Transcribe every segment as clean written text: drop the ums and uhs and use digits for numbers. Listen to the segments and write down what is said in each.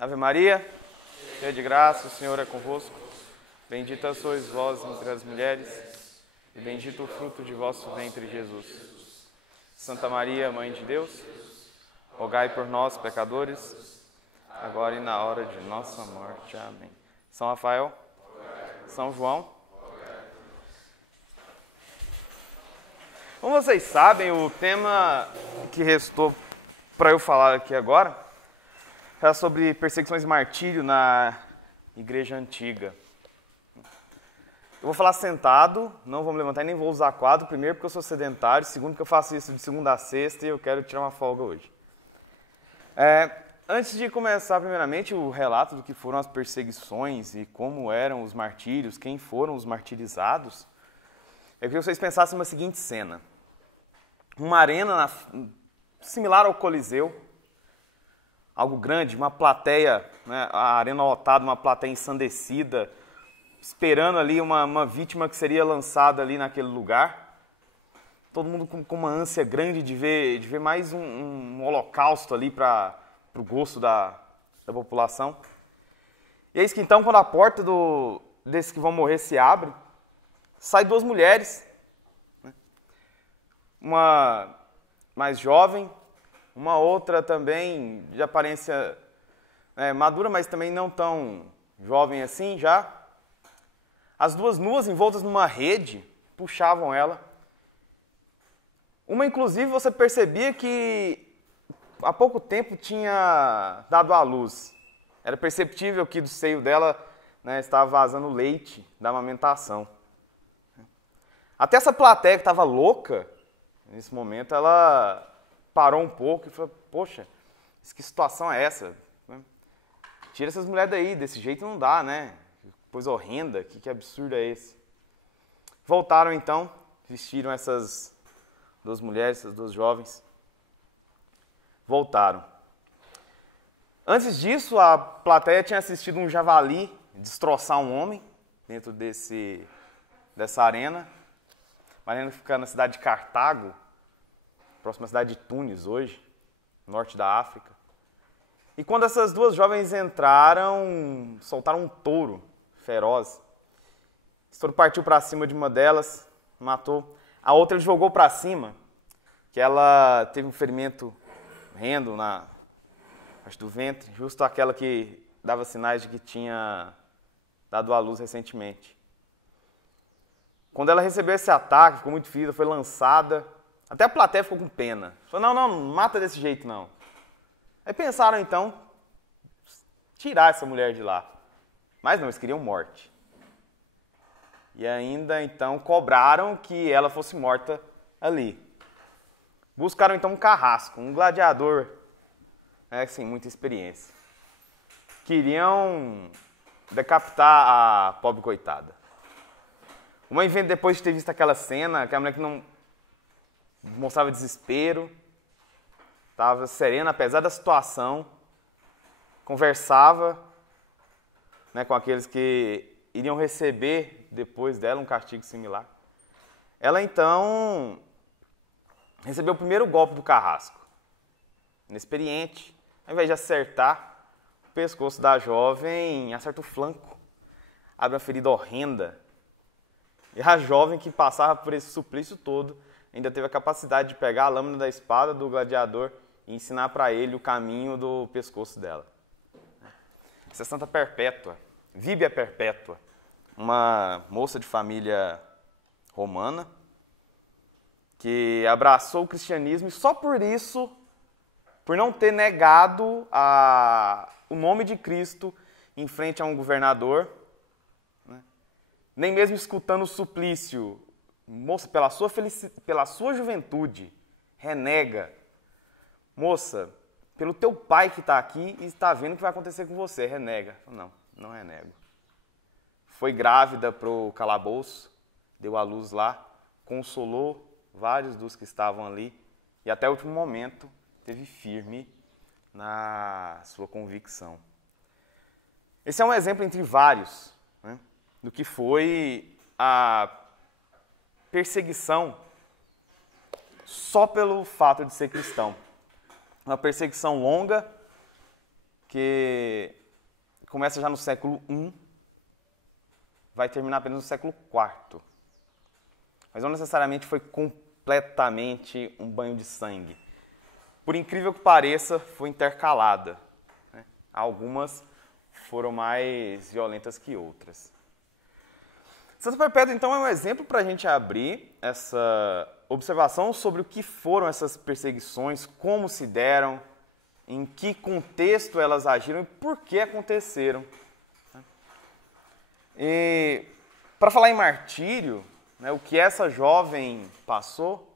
Ave Maria, cheia de graça, o Senhor é convosco. Bendita sois vós entre as mulheres, e bendito o fruto de vosso ventre, Jesus. Santa Maria, Mãe de Deus, rogai por nós, pecadores, agora e na hora de nossa morte. Amém. São Rafael, São João. Como vocês sabem, o tema que restou para eu falar aqui agora é sobre perseguições e martírio na Igreja Antiga. Eu vou falar sentado, não vou me levantar e nem vou usar quadro. Primeiro, porque eu sou sedentário. Segundo, porque eu faço isso de segunda a sexta e eu quero tirar uma folga hoje. Antes de começar, primeiramente, o relato do que foram as perseguições e como eram os martírios, quem foram os martirizados, eu queria que vocês pensassem uma seguinte cena. Uma arena similar ao Coliseu, algo grande, uma plateia, né, a arena lotada, uma plateia ensandecida, esperando ali uma vítima que seria lançada ali naquele lugar. Todo mundo com uma ânsia grande de ver mais um holocausto ali para o gosto da população. E é isso que então, quando a porta desses que vão morrer se abre, saem duas mulheres, né? Uma mais jovem, uma outra também de aparência madura, mas também não tão jovem assim já. As duas nuas, envoltas numa rede, puxavam ela. Uma, inclusive, você percebia que há pouco tempo tinha dado à luz. Era perceptível que do seio dela, né, estava vazando leite da amamentação. Até essa plateia que estava louca, nesse momento, ela parou um pouco e falou: poxa, que situação é essa? Tira essas mulheres daí, desse jeito não dá, né? Coisa horrenda, que absurdo é esse? Voltaram então, vestiram essas duas mulheres, essas duas jovens. Voltaram. Antes disso, a plateia tinha assistido um javali destroçar um homem dentro dessa arena. Uma arena que fica na cidade de Cartago, próxima à cidade de Tunis hoje, norte da África. E quando essas duas jovens entraram, soltaram um touro feroz. Esse touro partiu para cima de uma delas, matou. A outra ele jogou para cima, que ela teve um ferimento rendo na parte do ventre, justo aquela que dava sinais de que tinha dado à luz recentemente. Quando ela recebeu esse ataque, ficou muito ferida, foi lançada. Até a plateia ficou com pena. Falou: não mata desse jeito não. Aí pensaram então, tirar essa mulher de lá. Mas não, eles queriam morte. E ainda então cobraram que ela fosse morta ali. Buscaram então um carrasco, um gladiador, sem muita experiência. Queriam decapitar a pobre coitada. Uma vez depois de ter visto aquela cena, aquela mulher que não mostrava desespero, estava serena apesar da situação, conversava, né, com aqueles que iriam receber depois dela um castigo similar. Ela então recebeu o primeiro golpe do carrasco. Inexperiente, ao invés de acertar o pescoço da jovem, acerta o flanco, abre uma ferida horrenda. E a jovem que passava por esse suplício todo ainda teve a capacidade de pegar a lâmina da espada do gladiador e ensinar para ele o caminho do pescoço dela. Essa é Santa Perpétua, Víbia Perpétua, uma moça de família romana que abraçou o cristianismo e só por isso, por não ter negado o nome de Cristo em frente a um governador, né, nem mesmo escutando o suplício, moça, pela sua juventude, renega. Moça, pelo teu pai que está aqui e está vendo o que vai acontecer com você, renega. Não renego. Foi grávida para o calabouço, deu à luz lá, consolou vários dos que estavam ali e até o último momento esteve firme na sua convicção. Esse é um exemplo entre vários, né, do que foi a perseguição só pelo fato de ser cristão. Uma perseguição longa que começa já no século I, vai terminar apenas no século IV. Mas não necessariamente foi completamente um banho de sangue. Por incrível que pareça, foi intercalada, né? Algumas foram mais violentas que outras. Santo Perpétuo, então, é um exemplo para a gente abrir essa observação sobre o que foram essas perseguições, como se deram, em que contexto elas agiram e por que aconteceram. E para falar em martírio, né, o que essa jovem passou,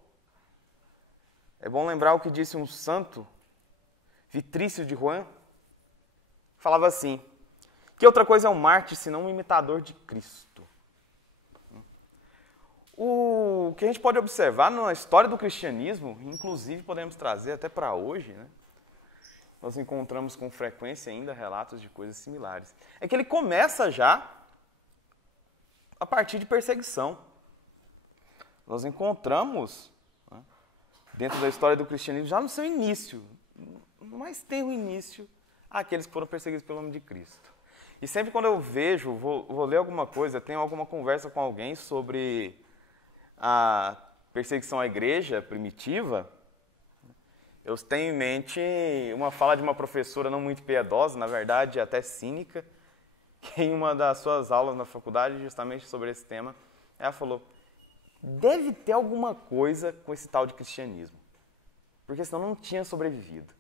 é bom lembrar o que disse um santo, Vitrício de Rohan, falava assim: que outra coisa é um mártir senão um imitador de Cristo. O que a gente pode observar na história do cristianismo, inclusive podemos trazer até para hoje, né? Nós encontramos com frequência ainda relatos de coisas similares, é que ele começa já a partir de perseguição. Nós encontramos, né, dentro da história do cristianismo, já no seu início, no mais tenro início, aqueles que foram perseguidos pelo nome de Cristo. E sempre quando eu vejo, vou ler alguma coisa, tenho alguma conversa com alguém sobre a perseguição à igreja primitiva, eu tenho em mente uma fala de uma professora não muito piedosa, na verdade até cínica, que em uma das suas aulas na faculdade, justamente sobre esse tema, ela falou: deve ter alguma coisa com esse tal de cristianismo, porque senão não tinha sobrevivido.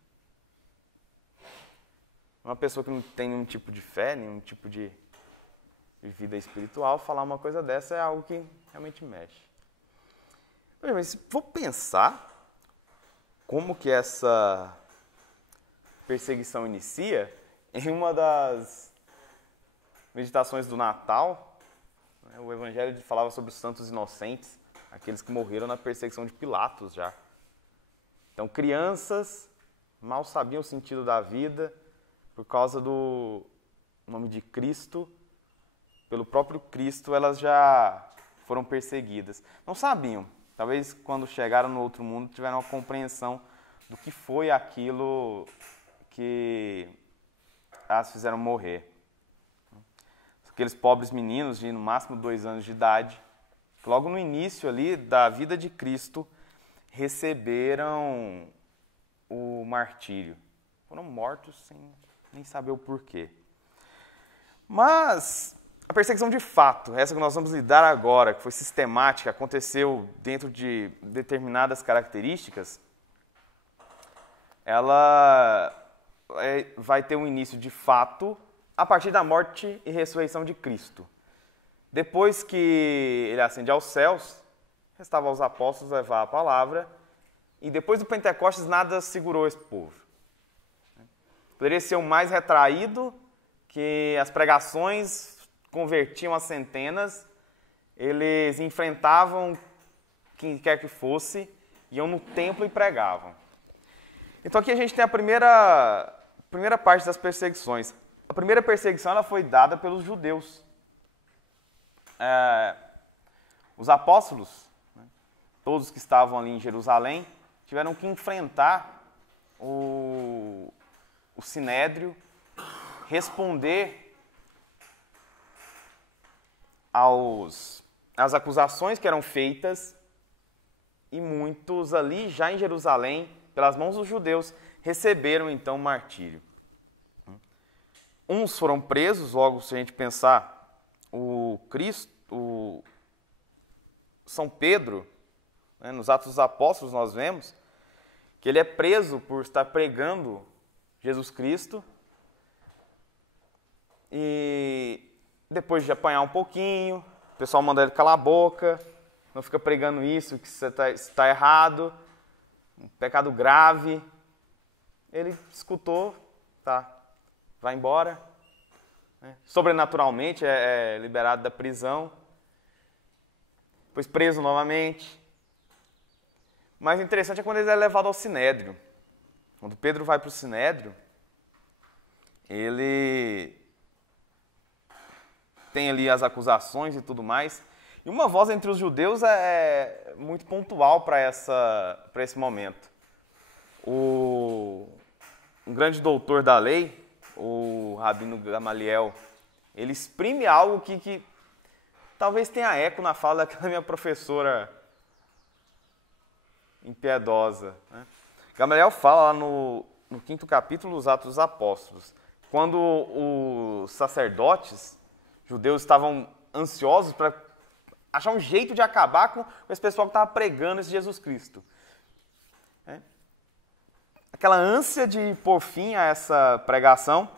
Uma pessoa que não tem nenhum tipo de fé, nenhum tipo de vida espiritual, falar uma coisa dessa é algo que realmente mexe. Mas se for pensar como que essa perseguição inicia, em uma das meditações do Natal, né, o Evangelho falava sobre os santos inocentes, aqueles que morreram na perseguição de Pilatos já. Então, crianças mal sabiam o sentido da vida, por causa do nome de Cristo, pelo próprio Cristo, elas já foram perseguidas. Não sabiam. Talvez quando chegaram no outro mundo tiveram uma compreensão do que foi aquilo que as fizeram morrer. Aqueles pobres meninos de no máximo 2 anos de idade, que logo no início ali da vida de Cristo receberam o martírio. Foram mortos sem nem saber o porquê. Mas a perseguição de fato, essa que nós vamos lidar agora, que foi sistemática, aconteceu dentro de determinadas características, ela vai ter um início de fato a partir da morte e ressurreição de Cristo. Depois que ele ascende aos céus, restava aos apóstolos levar a palavra, e depois do Pentecostes nada segurou esse povo. Poderia ser o mais retraído, que as pregações convertiam a centenas, eles enfrentavam quem quer que fosse, iam no templo e pregavam. Então aqui a gente tem a primeira parte das perseguições. A primeira perseguição ela foi dada pelos judeus. Os apóstolos, né, todos que estavam ali em Jerusalém, tiveram que enfrentar o sinédrio, responder às acusações que eram feitas, e muitos ali já em Jerusalém, pelas mãos dos judeus, receberam então o martírio. Uns foram presos, logo se a gente pensar, o São Pedro, né, nos Atos dos Apóstolos nós vemos que ele é preso por estar pregando Jesus Cristo, e depois de apanhar um pouquinho, o pessoal manda ele calar a boca, não fica pregando isso, que isso está errado, um pecado grave. Ele escutou, tá, vai embora, né? Sobrenaturalmente é liberado da prisão, depois preso novamente. Mas o interessante é quando ele é levado ao Sinédrio. Quando Pedro vai para o Sinédrio, ele tem ali as acusações e tudo mais. E uma voz entre os judeus é muito pontual para esse momento. Um grande doutor da lei, o Rabino Gamaliel, ele exprime algo que talvez tenha eco na fala daquela minha professora impiedosa, né? Gamaliel fala lá no 5º capítulo dos Atos dos Apóstolos, quando os sacerdotes judeus estavam ansiosos para achar um jeito de acabar com esse pessoal que estava pregando esse Jesus Cristo. Aquela ânsia de pôr fim a essa pregação.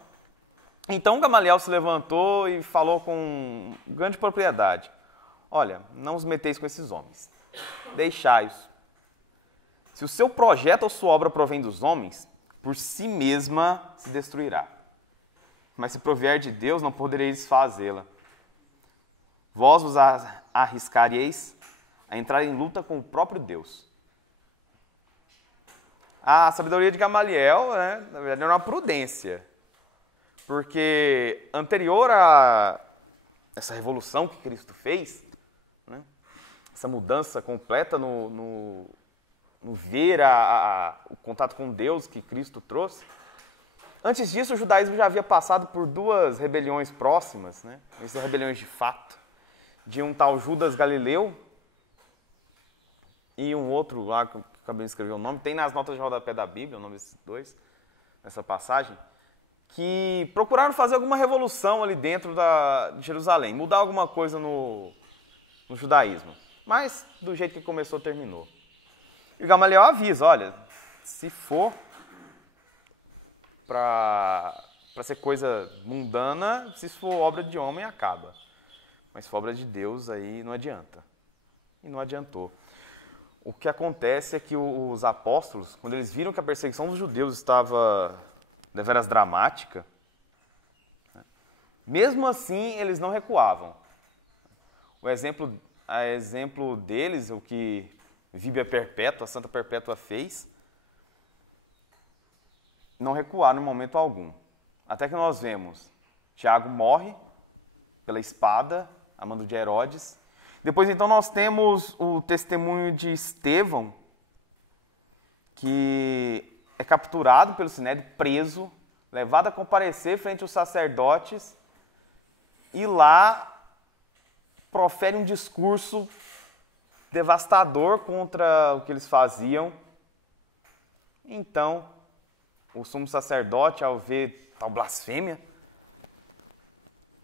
Então Gamaliel se levantou e falou com grande propriedade: olha, não os meteis com esses homens, deixai-os. Se o seu projeto ou sua obra provém dos homens, por si mesma se destruirá. Mas se provier de Deus, não podereis fazê-la. Vós vos arriscareis a entrar em luta com o próprio Deus. A sabedoria de Gamaliel, né, na verdade, era uma prudência. Porque anterior a essa revolução que Cristo fez, né, essa mudança completa no ver o contato com Deus que Cristo trouxe, antes disso o judaísmo já havia passado por 2 rebeliões próximas, né, essas rebeliões de fato, de um tal Judas Galileu e um outro lá, que eu acabei de escrever o nome, tem nas notas de rodapé da Bíblia o nome desses 2, nessa passagem, que procuraram fazer alguma revolução ali dentro de Jerusalém, mudar alguma coisa no judaísmo. Mas do jeito que começou, terminou. E o Gamaliel avisa: olha, se for para ser coisa mundana, se for obra de homem, acaba. Mas se for obra de Deus, aí não adianta. E não adiantou. O que acontece é que os apóstolos, quando eles viram que a perseguição dos judeus estava deveras dramática, né, mesmo assim eles não recuavam. A exemplo deles, o que Víbia Perpétua, a Santa Perpétua fez, não recuaram em momento algum. Até que nós vemos Tiago morre pela espada, a mando de Herodes. Depois então nós temos o testemunho de Estevão, que é capturado pelo Sinédrio, preso, levado a comparecer frente aos sacerdotes e lá profere um discurso devastador contra o que eles faziam. Então, o sumo sacerdote, ao ver tal blasfêmia,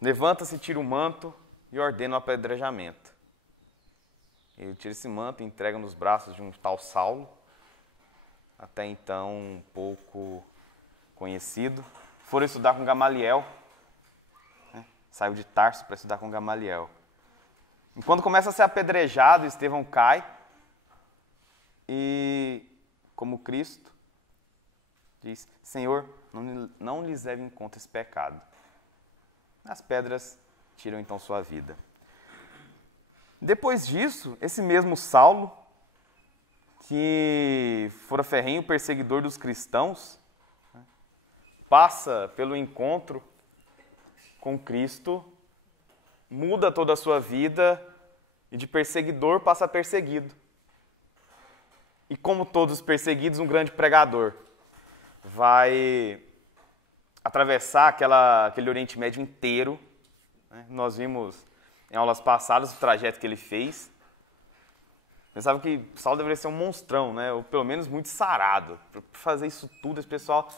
levanta-se, tira o manto e ordena o apedrejamento. Ele tira esse manto e entrega nos braços de um tal Saulo, até então um pouco conhecido. Foram estudar com Gamaliel, né? Saiu de Tarso para estudar com Gamaliel. Enquanto começa a ser apedrejado, Estevão cai e, como Cristo, diz: Senhor, não lhes leve em conta esse pecado. As pedras tiram então sua vida. Depois disso, esse mesmo Saulo, que fora ferrenho perseguidor dos cristãos, né, passa pelo encontro com Cristo, muda toda a sua vida e de perseguidor passa a perseguido. E como todos os perseguidos, um grande pregador vai atravessar aquele Oriente Médio inteiro, né? Nós vimos em aulas passadas o trajeto que ele fez. Pensava que Saulo deveria ser um monstrão, né? Ou pelo menos muito sarado. Para fazer isso tudo, esse pessoal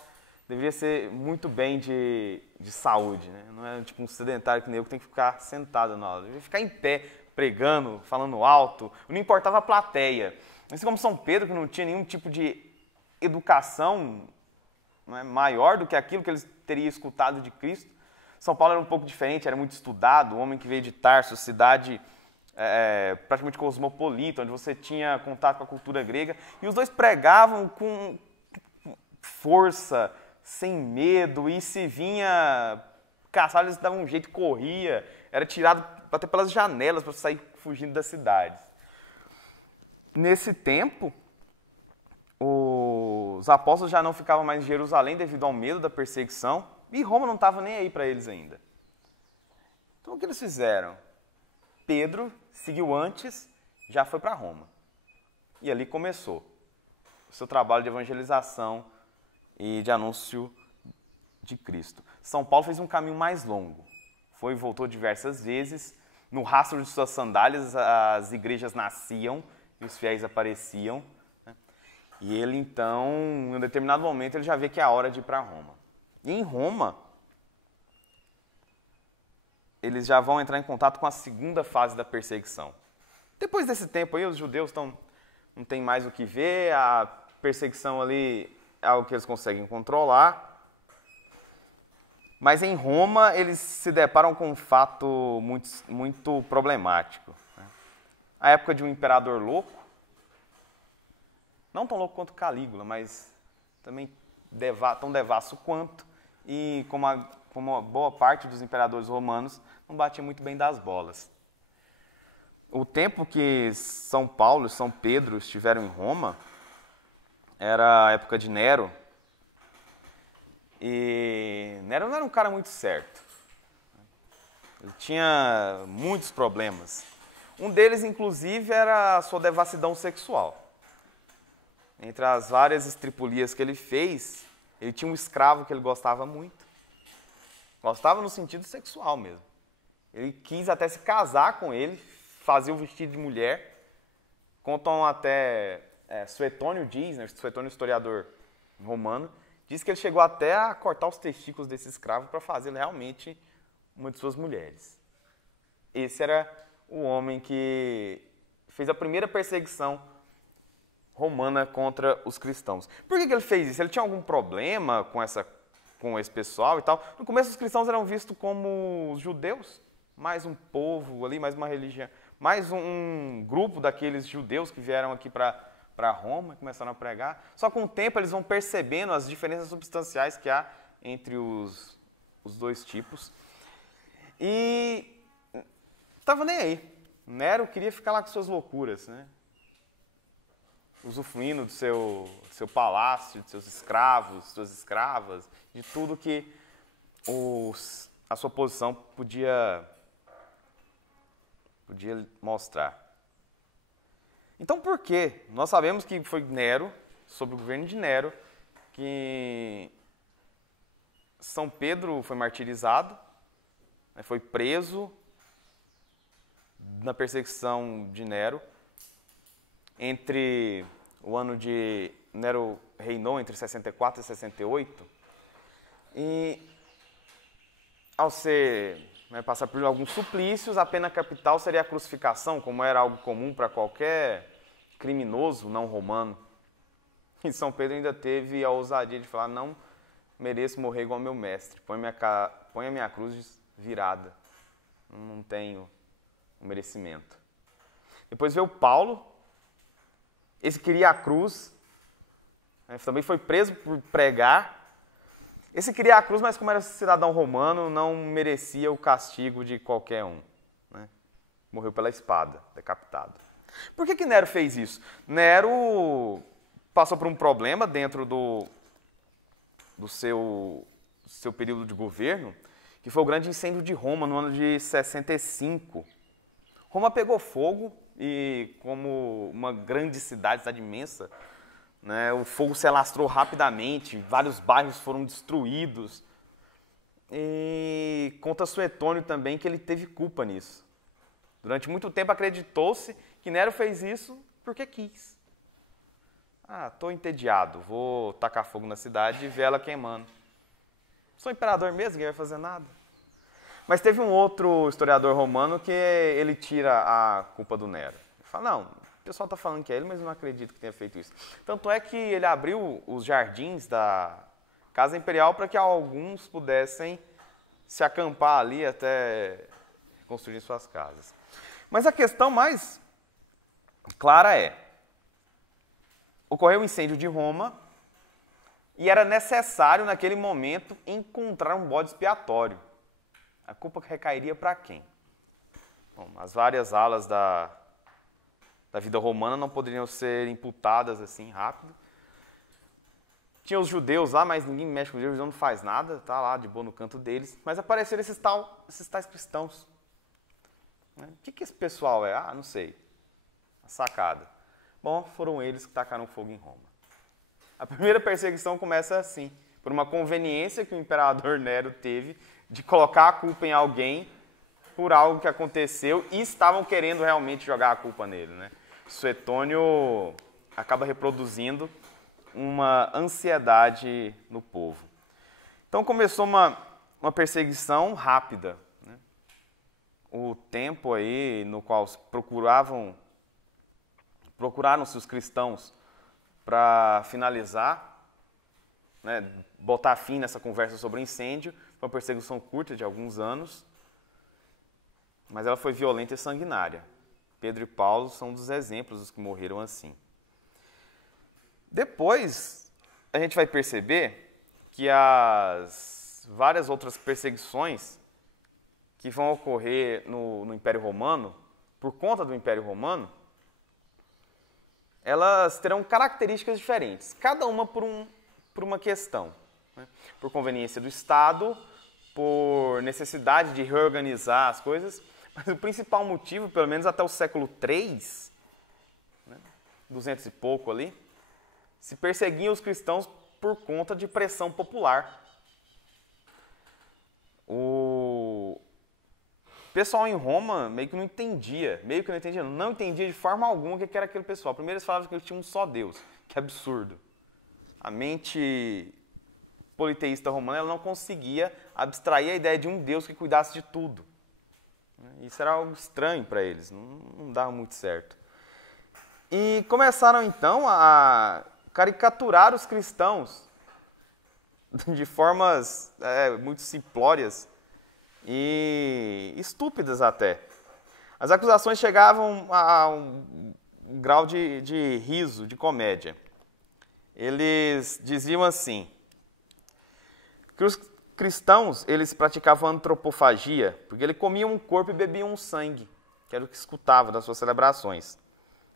deveria ser muito bem de saúde, né? Não é tipo um sedentário que nem eu que tem que ficar sentado na aula. Deveria ficar em pé, pregando, falando alto. Não importava a plateia. Assim como São Pedro, que não tinha nenhum tipo de educação, né, maior do que aquilo que ele teria escutado de Cristo. São Paulo era um pouco diferente, era muito estudado, um homem que veio de Tarso, cidade praticamente cosmopolita, onde você tinha contato com a cultura grega, e os dois pregavam com força, sem medo, e se vinha caçado, eles davam um jeito, corria, era tirado até pelas janelas para sair fugindo das cidades. Nesse tempo, os apóstolos já não ficavam mais em Jerusalém devido ao medo da perseguição, e Roma não estava nem aí para eles ainda. Então o que eles fizeram? Pedro seguiu antes, já foi para Roma. E ali começou o seu trabalho de evangelização e de anúncio de Cristo. São Paulo fez um caminho mais longo. Foi e voltou diversas vezes. No rastro de suas sandálias, as igrejas nasciam e os fiéis apareciam. Né? E ele, então, em um determinado momento, ele já vê que é a hora de ir para Roma. E em Roma, eles já vão entrar em contato com a segunda fase da perseguição. Depois desse tempo aí, os judeus não tem mais o que ver, a perseguição ali é algo que eles conseguem controlar. Mas em Roma, eles se deparam com um fato muito problemático. Né? A época de um imperador louco, não tão louco quanto Calígula, mas também tão devasso quanto, e como uma boa parte dos imperadores romanos, não batia muito bem das bolas. O tempo que São Paulo e São Pedro estiveram em Roma era a época de Nero. E Nero não era um cara muito certo. Ele tinha muitos problemas. Um deles, inclusive, era a sua devassidão sexual. Entre as várias estripulias que ele fez, ele tinha um escravo que ele gostava muito. Gostava no sentido sexual mesmo. Ele quis até se casar com ele, fazer o vestido de mulher. Contam até, Suetônio diz, né, Suetônio, historiador romano, diz que ele chegou até a cortar os testículos desse escravo para fazê-lo realmente uma de suas mulheres. Esse era o homem que fez a primeira perseguição romana contra os cristãos. Por que ele fez isso? Ele tinha algum problema com esse pessoal e tal? No começo, os cristãos eram vistos como os judeus, mais um povo ali, mais uma religião, mais um grupo daqueles judeus que vieram aqui para Roma e começaram a pregar. Só com o tempo eles vão percebendo as diferenças substanciais que há entre os dois tipos. E estava nem aí. Nero queria ficar lá com suas loucuras, né? Usufruindo do seu palácio, de seus escravos, suas escravas, de tudo que a sua posição podia mostrar. Então, por quê? Nós sabemos que foi Nero, sob o governo de Nero, que São Pedro foi martirizado, né, foi preso na perseguição de Nero. Entre o ano de Nero reinou entre 64 e 68, e ao passar por alguns suplícios, a pena capital seria a crucificação, como era algo comum para qualquer criminoso não romano. E São Pedro ainda teve a ousadia de falar: não mereço morrer igual meu mestre, põe a minha cruz virada, não tenho o merecimento. Depois veio Paulo, esse queria a cruz, né, também foi preso por pregar. Esse queria a cruz, mas como era cidadão romano, não merecia o castigo de qualquer um. Né? Morreu pela espada, decapitado. Por que Nero fez isso? Nero passou por um problema dentro do seu período de governo, que foi o grande incêndio de Roma, no ano de 65. Roma pegou fogo e, como uma grande cidade imensa, né, o fogo se alastrou rapidamente, vários bairros foram destruídos. E conta Suetônio também que ele teve culpa nisso. Durante muito tempo acreditou-se que Nero fez isso porque quis. Estou entediado, vou tacar fogo na cidade e ver ela queimando. Sou imperador mesmo, ninguém vai fazer nada. Mas teve um outro historiador romano que ele tira a culpa do Nero. Ele fala: não, o pessoal está falando que é ele, mas eu não acredito que tenha feito isso. Tanto é que ele abriu os jardins da Casa Imperial para que alguns pudessem se acampar ali até construir suas casas. Mas a questão mais clara é: ocorreu o incêndio de Roma e era necessário, naquele momento, encontrar um bode expiatório. A culpa recairia para quem? Bom, as várias alas da vida romana não poderiam ser imputadas assim rápido. Tinha os judeus lá, mas ninguém mexe com os judeus, não faz nada, tá lá de boa no canto deles. Mas apareceram esses tais cristãos. O que esse pessoal é? Não sei. A sacada. Bom, foram eles que tacaram fogo em Roma. A primeira perseguição começa assim, por uma conveniência que o imperador Nero teve de colocar a culpa em alguém por algo que aconteceu e estavam querendo realmente jogar a culpa nele, né? Suetônio acaba reproduzindo uma ansiedade no povo. Então começou uma perseguição rápida, né? O tempo aí no qual procuraram-se os cristãos para finalizar, né, botar fim nessa conversa sobre o incêndio, foi uma perseguição curta de alguns anos, mas ela foi violenta e sanguinária. Pedro e Paulo são dos exemplos dos que morreram assim. Depois, a gente vai perceber que as várias outras perseguições que vão ocorrer no Império Romano, por conta do Império Romano, elas terão características diferentes, cada uma por uma questão, né? Por conveniência do Estado, por necessidade de reorganizar as coisas, mas o principal motivo, pelo menos até o século III, né, 200 e pouco ali, se perseguiam os cristãos por conta de pressão popular. O pessoal em Roma meio que não entendia de forma alguma o que era aquele pessoal. Primeiro eles falavam que eles tinham um só Deus, que absurdo. A mente politeísta romana ela não conseguia abstrair a ideia de um Deus que cuidasse de tudo. Isso era algo estranho para eles, não dava muito certo. E começaram então a caricaturar os cristãos de formas muito simplórias e estúpidas até. As acusações chegavam a um grau de riso, de comédia. Eles diziam assim, que os cristãos eles praticavam antropofagia, porque eles comiam um corpo e bebiam um sangue, que era o que escutavam das suas celebrações,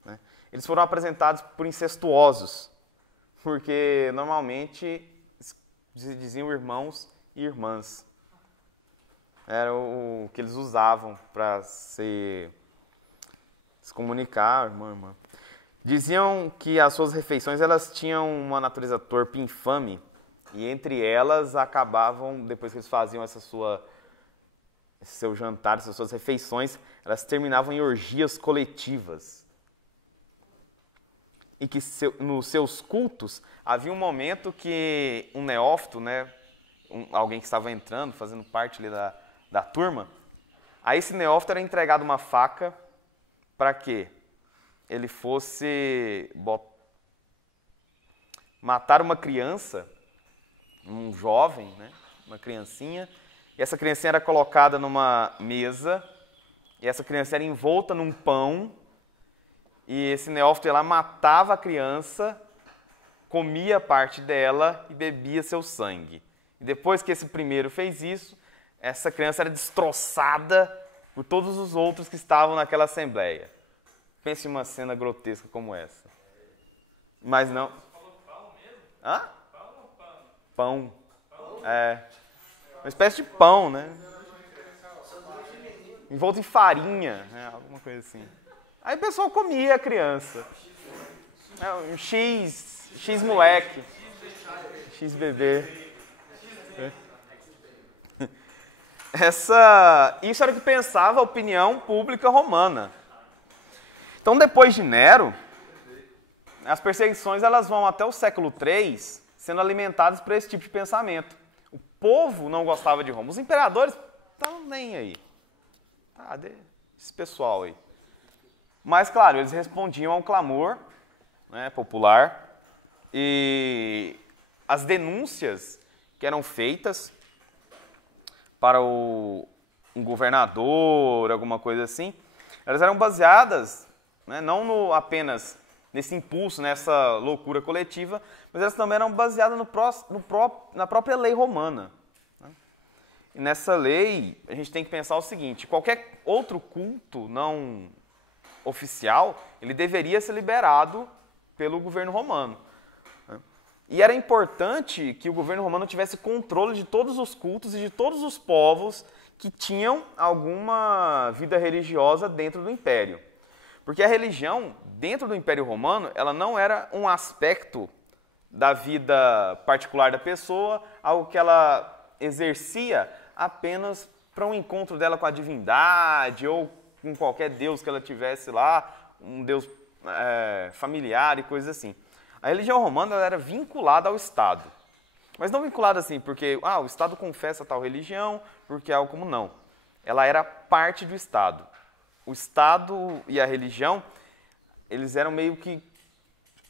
né? Eles foram apresentados por incestuosos, porque normalmente diziam irmãos e irmãs. Era o que eles usavam para se comunicar, irmã. Diziam que as suas refeições elas tinham uma natureza torpe e infame, e entre elas acabavam, depois que eles faziam seu jantar, essas suas refeições, elas terminavam em orgias coletivas. E que nos seus cultos havia um momento que um neófito, né, alguém que estava entrando, fazendo parte ali da turma, a esse neófito era entregado uma faca para quê? Ele fosse matar uma criança, um jovem, né, uma criancinha, e essa criancinha era colocada numa mesa, e essa criança era envolta num pão, e esse neófito ia lá, matava a criança, comia parte dela e bebia seu sangue. E depois que esse primeiro fez isso, essa criança era destroçada por todos os outros que estavam naquela assembleia. Pense em uma cena grotesca como essa. Mas não... Você falou pão mesmo? Hã? Pão ou pão? Pão. É. Uma espécie de pão, né? Envolto em farinha, né? Alguma coisa assim. Aí o pessoal comia a criança. Um X moleque. X bebê. Isso era o que pensava a opinião pública romana. Então, depois de Nero, as perseguições elas vão até o século III sendo alimentadas por esse tipo de pensamento. O povo não gostava de Roma. Os imperadores estavam nem aí. Esse pessoal aí. Mas, claro, eles respondiam ao clamor, né, popular, e as denúncias que eram feitas para um governador, alguma coisa assim, elas eram baseadas, né, não apenas nesse impulso, nessa loucura coletiva, mas elas também eram baseadas na própria lei romana. Né? E nessa lei, a gente tem que pensar o seguinte, qualquer outro culto não oficial, ele deveria ser liberado pelo governo romano. Né? E era importante que o governo romano tivesse controle de todos os cultos e de todos os povos que tinham alguma vida religiosa dentro do império. Porque a religião, dentro do Império Romano, ela não era um aspecto da vida particular da pessoa, algo que ela exercia apenas para um encontro dela com a divindade ou com qualquer deus que ela tivesse lá, um deus familiar e coisas assim. A religião romana ela era vinculada ao Estado, mas não vinculada assim porque o Estado confessa tal religião, porque é algo como não. Ela era parte do Estado. O Estado e a religião, eles eram meio que,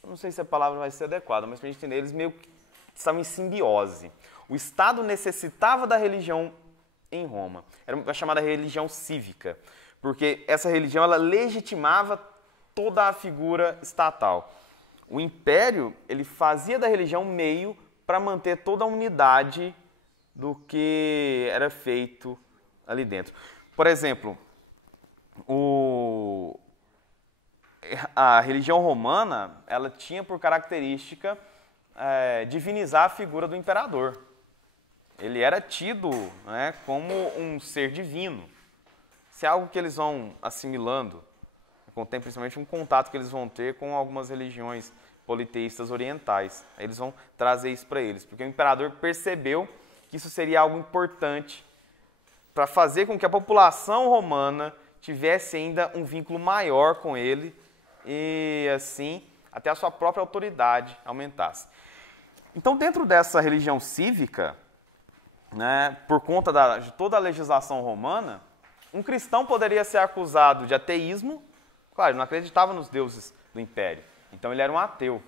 não sei se a palavra vai ser adequada, mas para a gente entender, eles meio que estavam em simbiose. O Estado necessitava da religião em Roma. Era a chamada religião cívica, porque essa religião ela legitimava toda a figura estatal. O império ele fazia da religião meio para manter toda a unidade do que era feito ali dentro. Por exemplo, a religião romana ela tinha por característica divinizar a figura do imperador. Ele era tido, né, como um ser divino. Isso é algo que eles vão assimilando, tem principalmente um contato que eles vão ter com algumas religiões politeístas orientais. Aí eles vão trazer isso para eles, porque o imperador percebeu que isso seria algo importante para fazer com que a população romana tivesse ainda um vínculo maior com ele e, assim, até a sua própria autoridade aumentasse. Então, dentro dessa religião cívica, né, por conta de toda a legislação romana, um cristão poderia ser acusado de ateísmo. Claro, ele não acreditava nos deuses do império, então ele era um ateu.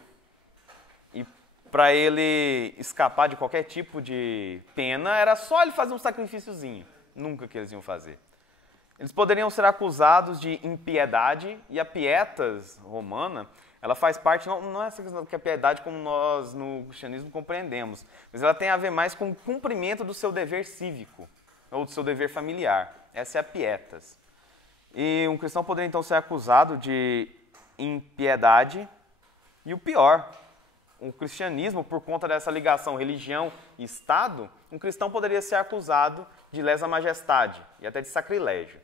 E para ele escapar de qualquer tipo de pena, era só ele fazer um sacrifíciozinho. Nunca que eles iam fazer. Eles poderiam ser acusados de impiedade, e a pietas romana, ela faz parte, não é essa questão que a piedade como nós no cristianismo compreendemos, mas ela tem a ver mais com o cumprimento do seu dever cívico, ou do seu dever familiar. Essa é a pietas. E um cristão poderia então ser acusado de impiedade, e o pior, o cristianismo, por conta dessa ligação religião e Estado, um cristão poderia ser acusado de lesa majestade e até de sacrilégio.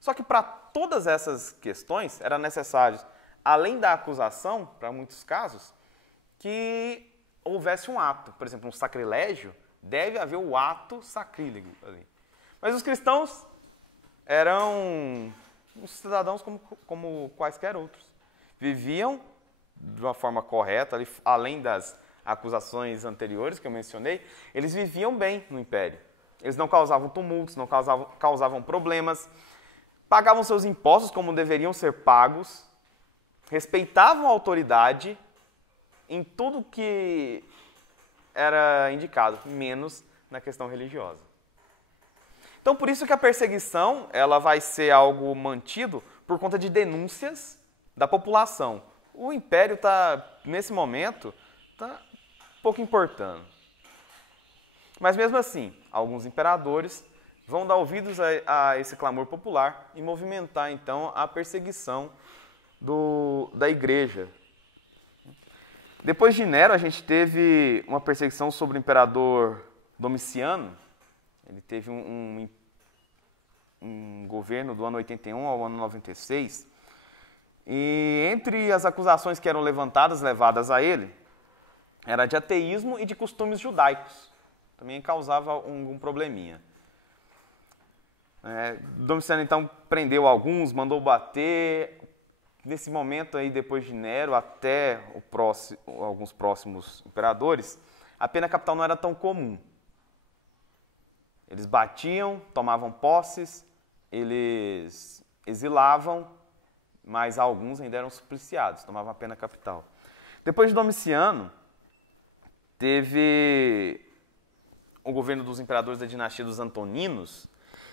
Só que para todas essas questões era necessário, além da acusação, para muitos casos, que houvesse um ato. Por exemplo, um sacrilégio, deve haver o ato sacrílego ali. Mas os cristãos eram cidadãos como quaisquer outros. Viviam de uma forma correta, ali, além das acusações anteriores que eu mencionei, eles viviam bem no império. Eles não causavam tumultos, não causavam problemas, pagavam seus impostos como deveriam ser pagos, respeitavam a autoridade em tudo que era indicado, menos na questão religiosa. Então, por isso que a perseguição ela vai ser algo mantido por conta de denúncias da população. O império está, nesse momento, pouco importando. Mas mesmo assim, alguns imperadores vão dar ouvidos a esse clamor popular e movimentar, então, a perseguição da igreja. Depois de Nero, a gente teve uma perseguição sobre o imperador Domiciano. Ele teve um governo do ano 81 ao ano 96. E entre as acusações que eram levadas a ele, era de ateísmo e de costumes judaicos. Também causava algum probleminha. Domiciano, então, prendeu alguns, mandou bater. Nesse momento, aí, depois de Nero, até alguns próximos imperadores, a pena capital não era tão comum. Eles batiam, tomavam posses, eles exilavam, mas alguns ainda eram supliciados, tomavam a pena capital. Depois de Domiciano, teve o governo dos imperadores da dinastia dos Antoninos,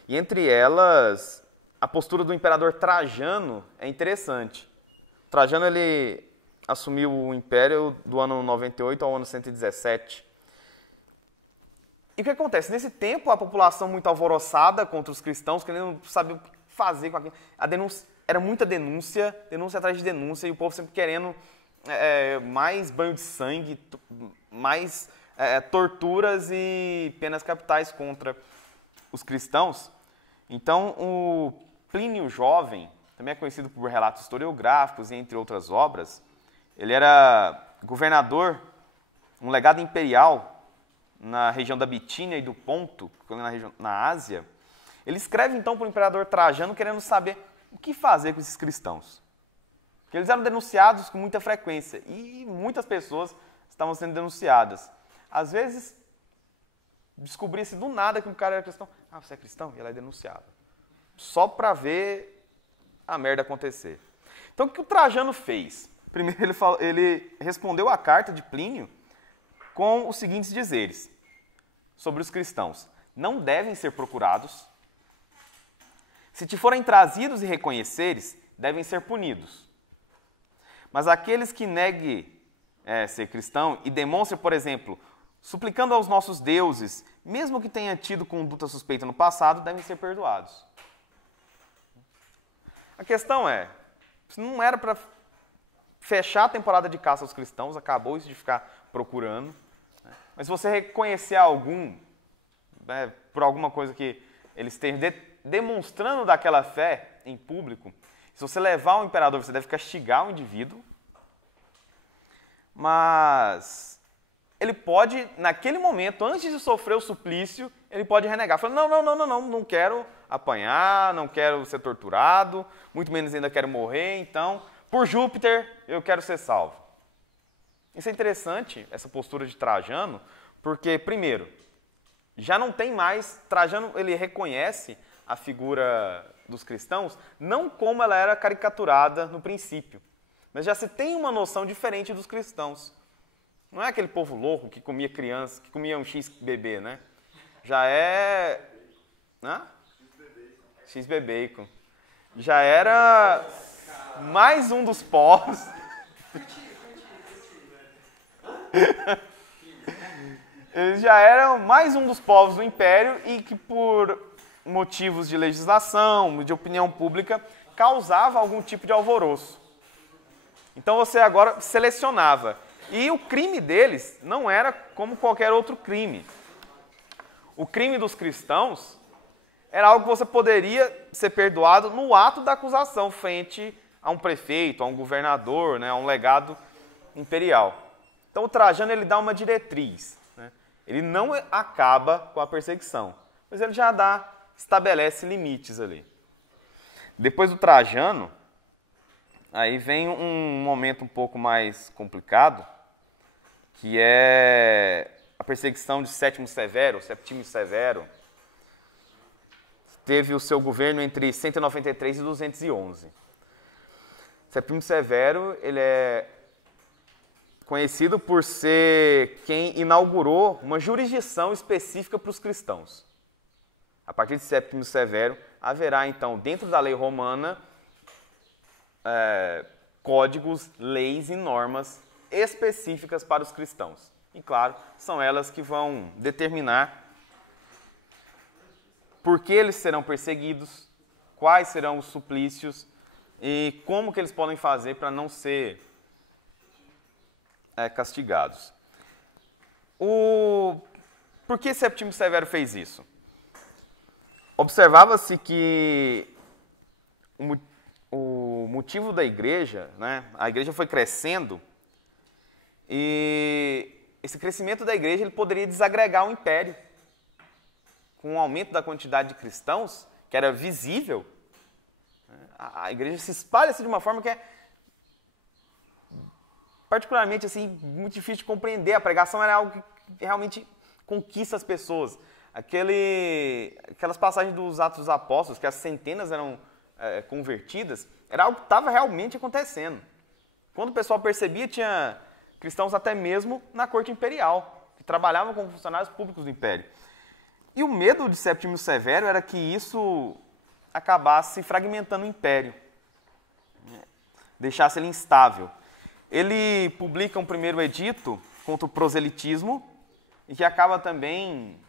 e entre elas, a postura do imperador Trajano é interessante. Trajano ele assumiu o império do ano 98 ao ano 117. E o que acontece? Nesse tempo, a população muito alvoroçada contra os cristãos, querendo saber o que fazer com aquilo. Era muita denúncia atrás de denúncia, e o povo sempre querendo mais banho de sangue, mais torturas e penas capitais contra os cristãos. Então, o Plínio Jovem, também é conhecido por relatos historiográficos e entre outras obras, ele era governador um legado imperial na região da Bitínia e do Ponto, na Ásia, ele escreve então para o imperador Trajano querendo saber o que fazer com esses cristãos. Porque eles eram denunciados com muita frequência e muitas pessoas estavam sendo denunciadas. Às vezes, descobria-se do nada que um cara era cristão. Ah, você é cristão? E ela é denunciada. Só para ver a merda acontecer. Então, o que o Trajano fez? Primeiro, ele respondeu à carta de Plínio com os seguintes dizeres sobre os cristãos. Não devem ser procurados. Se te forem trazidos e reconheceres, devem ser punidos. Mas aqueles que neguem ser cristão e demonstrem, por exemplo, suplicando aos nossos deuses, mesmo que tenha tido conduta suspeita no passado, devem ser perdoados. A questão é, não era para fechar a temporada de caça aos cristãos, acabou isso de ficar procurando. Mas se você reconhecer algum, por alguma coisa que eles estejam demonstrando daquela fé em público, se você levar ao imperador, você deve castigar o indivíduo, mas ele pode, naquele momento, antes de sofrer o suplício, ele pode renegar. Falando, não quero apanhar, não quero ser torturado, muito menos ainda quero morrer, então, por Júpiter, eu quero ser salvo. Isso é interessante, essa postura de Trajano, porque, primeiro, já não tem mais, Trajano ele reconhece a figura dos cristãos, não como ela era caricaturada no princípio, mas já se tem uma noção diferente dos cristãos. Não é aquele povo louco que comia criança, que comia um X-bebê, né? Já é... X-bacon. Já era mais um dos povos... Eles já eram mais um dos povos do Império e que por motivos de legislação, de opinião pública, causava algum tipo de alvoroço. Então você agora selecionava. E o crime deles não era como qualquer outro crime. O crime dos cristãos era algo que você poderia ser perdoado no ato da acusação frente a um prefeito, a um governador, né, a um legado imperial. Então o Trajano ele dá uma diretriz. Né? Ele não acaba com a perseguição, mas ele já estabelece limites ali. Depois do Trajano, aí vem um momento um pouco mais complicado, que é a perseguição de Septímio Severo, teve o seu governo entre 193 e 211. Septímio Severo, ele é conhecido por ser quem inaugurou uma jurisdição específica para os cristãos. A partir de Septímio Severo, haverá então, dentro da lei romana, códigos, leis e normas específicas para os cristãos. E, claro, são elas que vão determinar por que eles serão perseguidos, quais serão os suplícios e como que eles podem fazer para não ser castigados. Por que Septímio Severo fez isso? Observava-se que o motivo da igreja, né, a igreja foi crescendo e esse crescimento da igreja ele poderia desagregar o império. Com o aumento da quantidade de cristãos, que era visível, a igreja se espalha de uma forma que é particularmente assim, muito difícil de compreender. A pregação era algo que realmente conquista as pessoas. Aquelas passagens dos Atos dos Apóstolos, que as centenas eram convertidas, era algo que estava realmente acontecendo. Quando o pessoal percebia, tinha cristãos até mesmo na corte imperial, que trabalhavam como funcionários públicos do império. E o medo de Septímio Severo era que isso acabasse fragmentando o império, deixasse ele instável. Ele publica um primeiro edito contra o proselitismo e que acaba também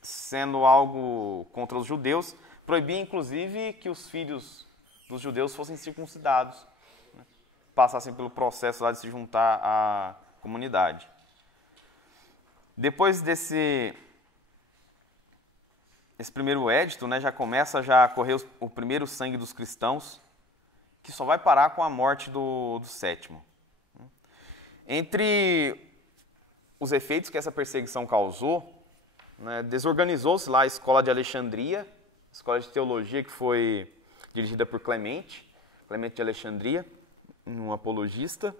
sendo algo contra os judeus, proibia inclusive que os filhos dos judeus fossem circuncidados, né, passassem pelo processo lá de se juntar à comunidade. Depois desse primeiro edito, né, já começa a correr o primeiro sangue dos cristãos, que só vai parar com a morte do sétimo. Entre os efeitos que essa perseguição causou, né, desorganizou-se lá a escola de Alexandria, escola de teologia que foi dirigida por Clemente de Alexandria, um apologista.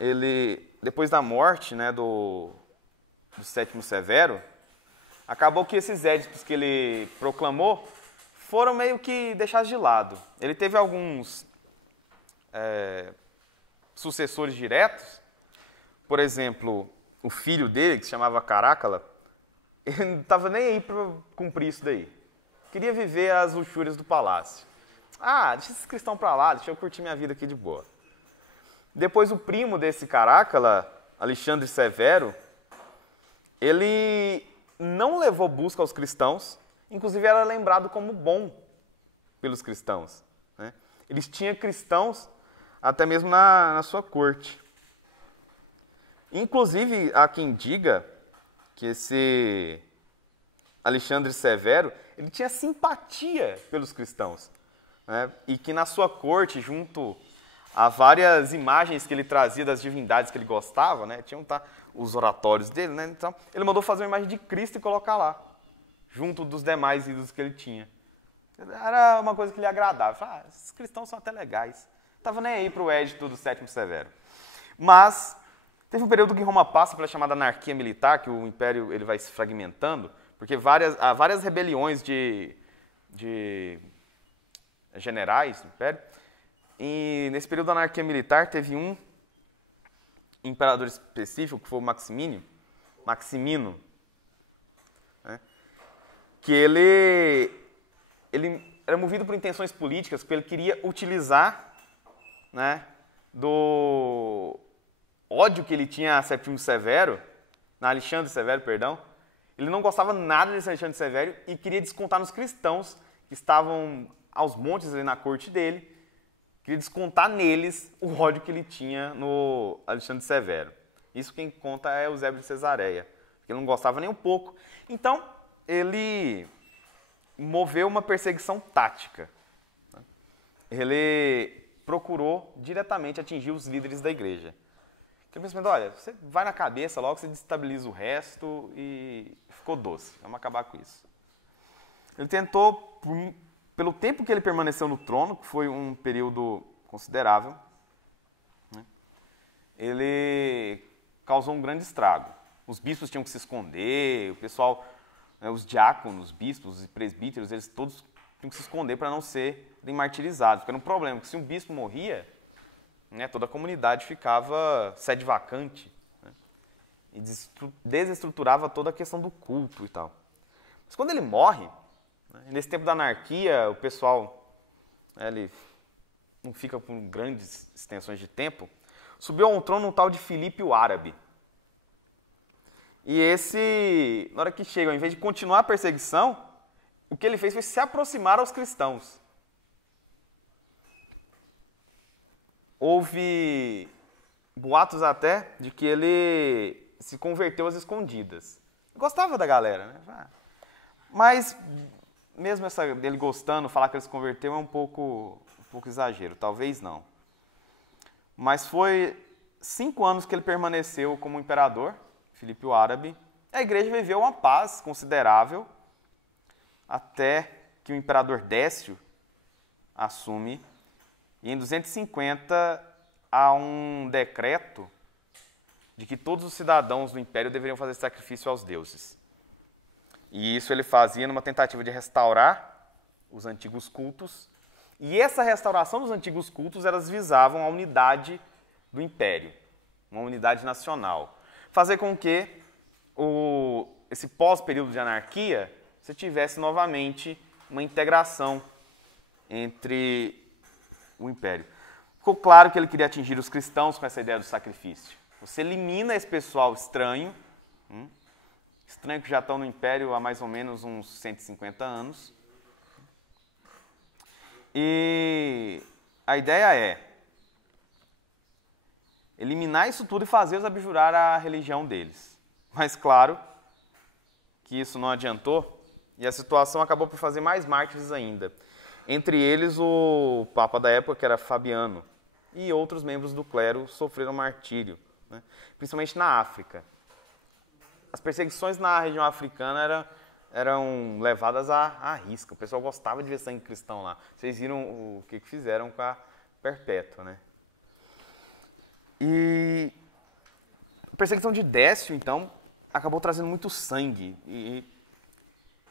Ele, depois da morte, né, do Sétimo Severo, acabou que esses éditos que ele proclamou foram meio que deixados de lado. Ele teve alguns sucessores diretos, por exemplo, o filho dele, que se chamava Carácala, ele não estava nem aí para cumprir isso daí. Queria viver as luxúrias do palácio. Ah, deixa esses cristãos para lá, deixa eu curtir minha vida aqui de boa. Depois o primo desse Carácala, Alexandre Severo, ele não levou busca aos cristãos, inclusive era lembrado como bom pelos cristãos, né? Eles tinham cristãos até mesmo na sua corte. Inclusive, há quem diga que esse Alexandre Severo, ele tinha simpatia pelos cristãos, né? E que na sua corte, junto a várias imagens que ele trazia das divindades que ele gostava, né? Tinham os oratórios dele, né? Então, ele mandou fazer uma imagem de Cristo e colocar lá, junto dos demais ídolos que ele tinha. Era uma coisa que lhe agradava. Esses cristãos são até legais. Estava nem aí para o édito do Sétimo Severo. Mas teve um período que Roma passa pela chamada anarquia militar, que o império ele vai se fragmentando, porque há várias rebeliões de generais do império. E nesse período da anarquia militar teve um imperador específico, que foi o Maximino, né? Que ele era movido por intenções políticas, porque ele queria utilizar, né, do ódio que ele tinha a Alexandre Severo, perdão. Ele não gostava nada desse Alexandre Severo e queria descontar nos cristãos que estavam aos montes ali na corte dele, queria descontar neles o ódio que ele tinha no Alexandre Severo. Isso quem conta é Eusébio de Cesareia, que ele não gostava nem um pouco. Então, ele moveu uma perseguição tática. Ele procurou diretamente atingir os líderes da igreja. Ele pensou, olha, você vai na cabeça logo, você destabiliza o resto e ficou doce. Vamos acabar com isso. Ele tentou, pelo tempo que ele permaneceu no trono, que foi um período considerável, né, ele causou um grande estrago. Os bispos tinham que se esconder, o pessoal, né, os diáconos, bispos e presbíteros, eles todos tinham que se esconder para não serem martirizados. Porque era um problema, que se um bispo morria, né, toda a comunidade ficava sede vacante, né, e desestruturava toda a questão do culto e tal. Mas quando ele morre, né, nesse tempo da anarquia, o pessoal, né, ele não fica por grandes extensões de tempo, subiu ao trono um tal de Filipe o Árabe. E esse, na hora que chega, ao invés de continuar a perseguição, o que ele fez foi se aproximar aos cristãos. Houve boatos até de que ele se converteu às escondidas. Gostava da galera, né? Mas, mesmo ele gostando, falar que ele se converteu é um pouco exagero, talvez não. Mas foi 5 anos que ele permaneceu como imperador, Filipe o Árabe. A igreja viveu uma paz considerável, até que o imperador Décio assume. E em 250 há um decreto de que todos os cidadãos do império deveriam fazer sacrifício aos deuses. E isso ele fazia numa tentativa de restaurar os antigos cultos. E essa restauração dos antigos cultos, elas visavam a unidade do império, uma unidade nacional. Fazer com que esse pós-período de anarquia, você tivesse novamente uma integração entre o império. Ficou claro que ele queria atingir os cristãos com essa ideia do sacrifício. Você elimina esse pessoal estranho, estranho que já estão no império há mais ou menos uns 150 anos. E a ideia é eliminar isso tudo e fazê-los abjurar a religião deles. Mas claro que isso não adiantou e a situação acabou por fazer mais mártires ainda. Entre eles, o papa da época, que era Fabiano, e outros membros do clero sofreram martírio né? Principalmente na África. As perseguições na região africana eram levadas à risca. O pessoal gostava de ver sangue cristão lá. Vocês viram o que fizeram com a Perpétua, né? E a perseguição de Décio, então, acabou trazendo muito sangue. E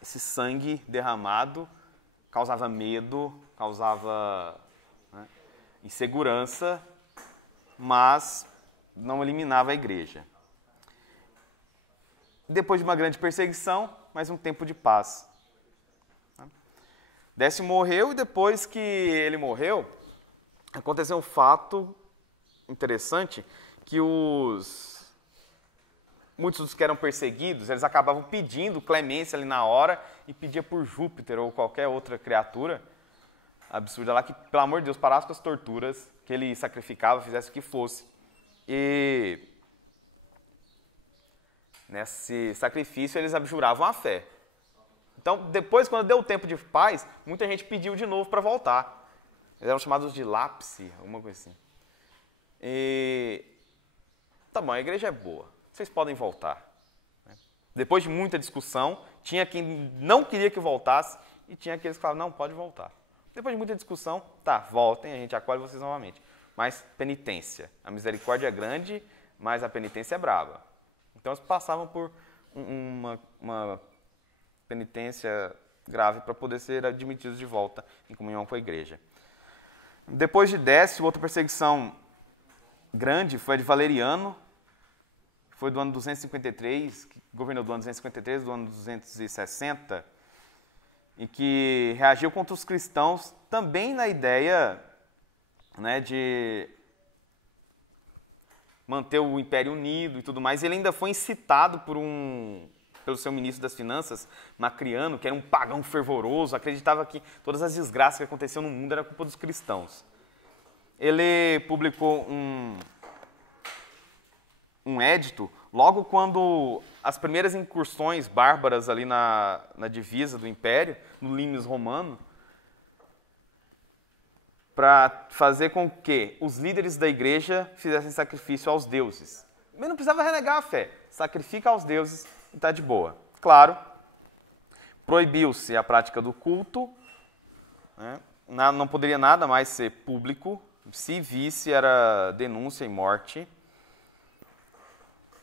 esse sangue derramado causava medo, causava, né, insegurança, mas não eliminava a igreja. Depois de uma grande perseguição, mais um tempo de paz. Décio morreu e depois que ele morreu, aconteceu um fato interessante, que muitos dos que eram perseguidos, eles acabavam pedindo clemência ali na hora e pedia por Júpiter ou qualquer outra criatura absurda lá que, pelo amor de Deus, parasse com as torturas, que ele sacrificava, fizesse o que fosse. E nesse sacrifício eles abjuravam a fé. Então, depois, quando deu o tempo de paz, muita gente pediu de novo para voltar. Eles eram chamados de lápise, alguma coisa assim. E tá bom, a igreja é boa, vocês podem voltar. Depois de muita discussão, tinha quem não queria que voltasse e tinha aqueles que falavam, não, pode voltar. Depois de muita discussão, tá, voltem, a gente acolhe vocês novamente. Mas penitência, a misericórdia é grande, mas a penitência é brava. Então eles passavam por uma penitência grave para poder ser admitidos de volta em comunhão com a igreja. Depois de Décio, outra perseguição grande foi a de Valeriano, que foi do ano 253, que governou do ano 253, do ano 260, e que reagiu contra os cristãos também na ideia, né, de manter o Império unido e tudo mais. Ele ainda foi incitado pelo seu ministro das Finanças, Macriano, que era um pagão fervoroso, acreditava que todas as desgraças que aconteciam no mundo eram culpa dos cristãos. Ele publicou um édito logo quando as primeiras incursões bárbaras ali na divisa do Império, no limes romano, para fazer com que os líderes da igreja fizessem sacrifício aos deuses. Mas não precisava renegar a fé, sacrifica aos deuses e está de boa. Claro, proibiu-se a prática do culto, né? Não poderia nada mais ser público, se visse era denúncia e morte.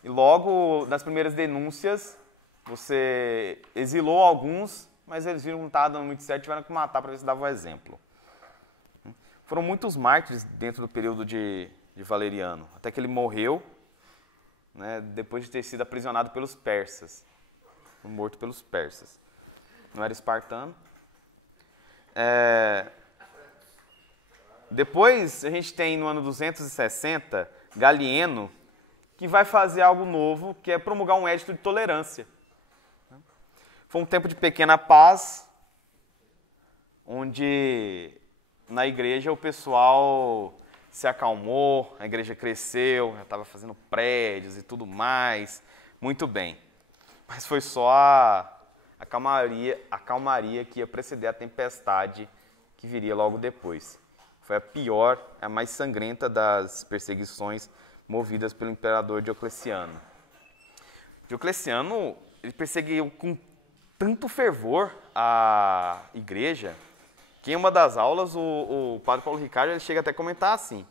E logo, nas primeiras denúncias, você exilou alguns, mas eles viram que não estava dando muito certo, tiveram que matar para ver se dava o exemplo. Foram muitos mártires dentro do período de Valeriano, até que ele morreu, né, depois de ter sido aprisionado pelos persas, morto pelos persas. Não era espartano. Depois a gente tem no ano 260 Galieno, que vai fazer algo novo, que é promulgar um édito de tolerância. Foi um tempo de pequena paz, onde na igreja o pessoal se acalmou, a igreja cresceu, já estava fazendo prédios e tudo mais, muito bem. Mas foi só a calmaria que ia preceder a tempestade que viria logo depois. Foi a pior, a mais sangrenta das perseguições movidas pelo imperador Diocleciano. Diocleciano, ele perseguiu com tanto fervor a igreja, que em uma das aulas o padre Paulo Ricardo ele chega até a comentar assim: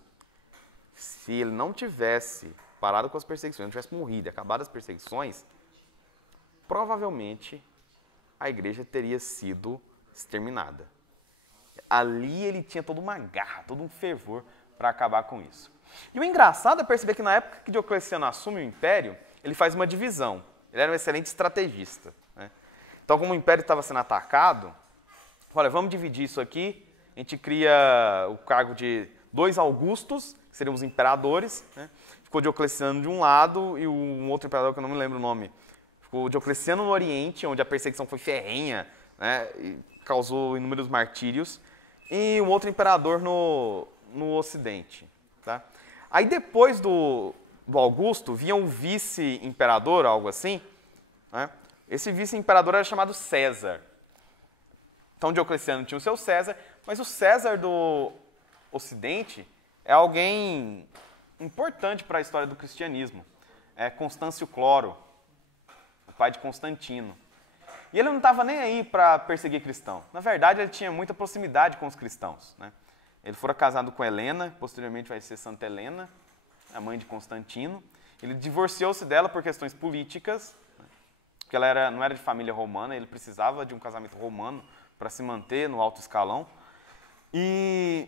se ele não tivesse parado com as perseguições, não tivesse morrido e acabado as perseguições, provavelmente a igreja teria sido exterminada. Ali ele tinha toda uma garra, todo um fervor para acabar com isso. E o engraçado é perceber que na época que Diocleciano assume o império, ele faz uma divisão. Ele era um excelente estrategista, né? Então, como o império estava sendo atacado, olha, vamos dividir isso aqui. A gente cria o cargo de 2 Augustos, que seriam os imperadores, né? Ficou Diocleciano de um lado e um outro imperador que eu não me lembro o nome. Ficou Diocleciano no Oriente, onde a perseguição foi ferrenha, né, e causou inúmeros martírios, e um outro imperador no Ocidente. Tá? Aí depois do Augusto, vinha um vice-imperador, algo assim, né? Esse vice-imperador era chamado César. Então Diocleciano tinha o seu César, mas o César do Ocidente é alguém importante para a história do cristianismo. É Constâncio Cloro, o pai de Constantino. E ele não estava nem aí para perseguir cristão. Na verdade, ele tinha muita proximidade com os cristãos, né? Ele fora casado com Helena, posteriormente vai ser Santa Helena, a mãe de Constantino. Ele divorciou-se dela por questões políticas, né? Porque ela não era de família romana, ele precisava de um casamento romano para se manter no alto escalão. E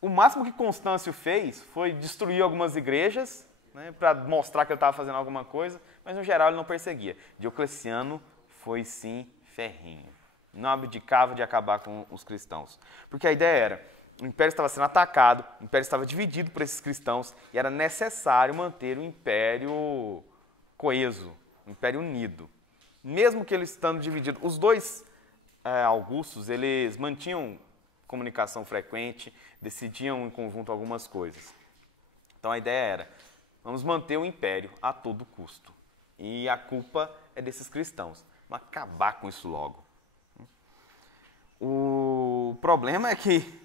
o máximo que Constâncio fez foi destruir algumas igrejas, né, para mostrar que ele estava fazendo alguma coisa, mas no geral ele não perseguia. Diocleciano foi sim ferrinho. Não abdicava de acabar com os cristãos. Porque a ideia era, o império estava sendo atacado, o império estava dividido por esses cristãos e era necessário manter o império coeso, o império unido. Mesmo que eles estando divididos, os dois Augustos, eles mantinham comunicação frequente, decidiam em conjunto algumas coisas. Então a ideia era, vamos manter o império a todo custo. E a culpa é desses cristãos. Vamos acabar com isso logo. O problema é que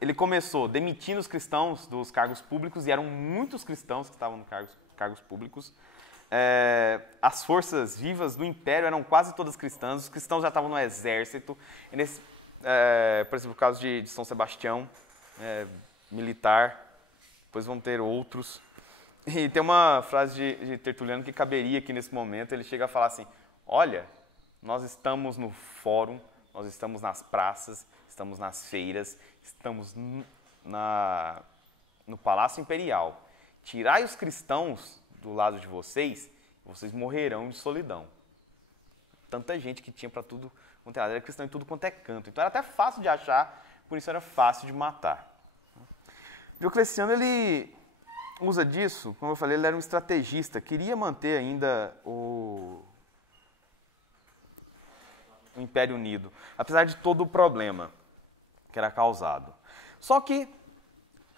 ele começou demitindo os cristãos dos cargos públicos, e eram muitos cristãos que estavam nos cargos públicos. As forças vivas do império eram quase todas cristãs, os cristãos já estavam no exército. E por exemplo, o caso de São Sebastião, militar, depois vão ter outros. E tem uma frase de Tertuliano que caberia aqui nesse momento, ele chega a falar assim, olha, nós estamos no fórum, nós estamos nas praças, estamos nas feiras, estamos no Palácio Imperial. Tirai os cristãos do lado de vocês, vocês morrerão de solidão. Tanta gente que tinha para tudo, era cristão em tudo quanto é canto. Então era até fácil de achar, por isso era fácil de matar. Diocleciano, ele usa disso, como eu falei, ele era um estrategista, queria manter ainda o Império Unido, apesar de todo o problema que era causado. Só que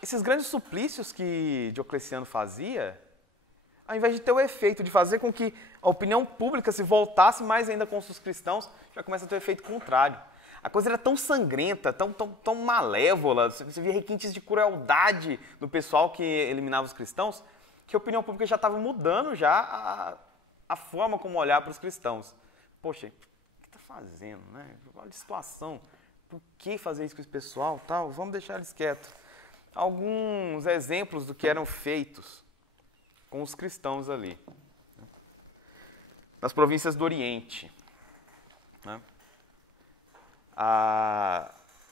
esses grandes suplícios que Diocleciano fazia, ao invés de ter o efeito de fazer com que a opinião pública se voltasse mais ainda contra os cristãos, já começa a ter o efeito contrário. A coisa era tão sangrenta, tão malévola, você via requintes de crueldade do pessoal que eliminava os cristãos, que a opinião pública já estava mudando já a forma como olhar para os cristãos. Poxa, o que está fazendo, né? Olha a situação. Por que fazer isso com esse pessoal? Tal? Vamos deixar eles quietos. Alguns exemplos do que eram feitos com os cristãos ali. Nas províncias do Oriente. Né?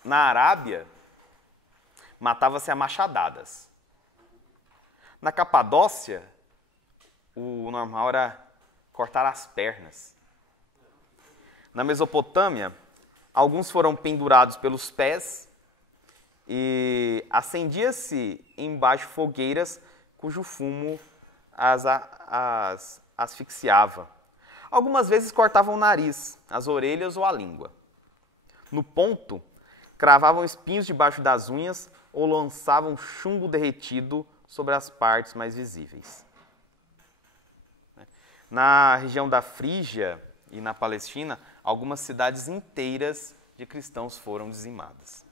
Na Arábia, matava-se a machadadas. Na Capadócia, o normal era cortar as pernas. Na Mesopotâmia, alguns foram pendurados pelos pés e acendia-se embaixo fogueiras cujo fumo as asfixiava. Algumas vezes cortavam o nariz, as orelhas ou a língua. No ponto, cravavam espinhos debaixo das unhas ou lançavam chumbo derretido sobre as partes mais visíveis. Na região da Frígia e na Palestina, algumas cidades inteiras de cristãos foram dizimadas.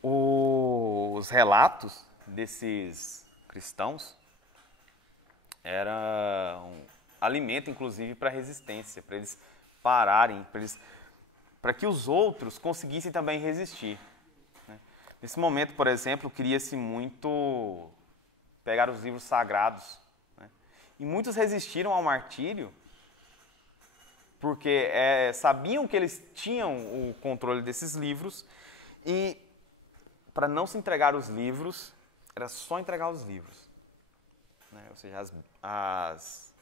Os relatos desses cristãos eram um alimento, inclusive, para a resistência, para eles pararem, para que os outros conseguissem também resistir. Nesse momento, por exemplo, queria-se muito pegar os livros sagrados. E muitos resistiram ao martírio porque sabiam que eles tinham o controle desses livros e, para não se entregar os livros, era só entregar os livros. Ou seja, as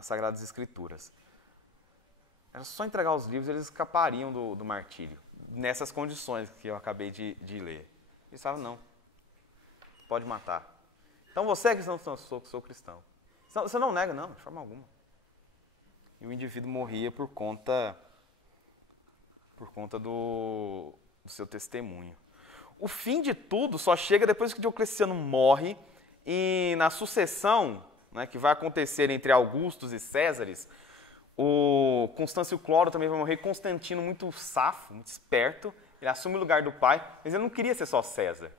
Sagradas Escrituras. Era só entregar os livros, eles escapariam do martírio. Nessas condições que eu acabei de ler. Eles falavam, não, pode matar. Então você é cristão? Sou cristão. Você não nega? Não, de forma alguma. E o indivíduo morria por conta do seu testemunho. O fim de tudo só chega depois que Diocleciano morre e na sucessão, né, que vai acontecer entre Augustos e Césares, o Constâncio Cloro também vai morrer. Constantino, muito safo, muito esperto, ele assume o lugar do pai, mas ele não queria ser só César.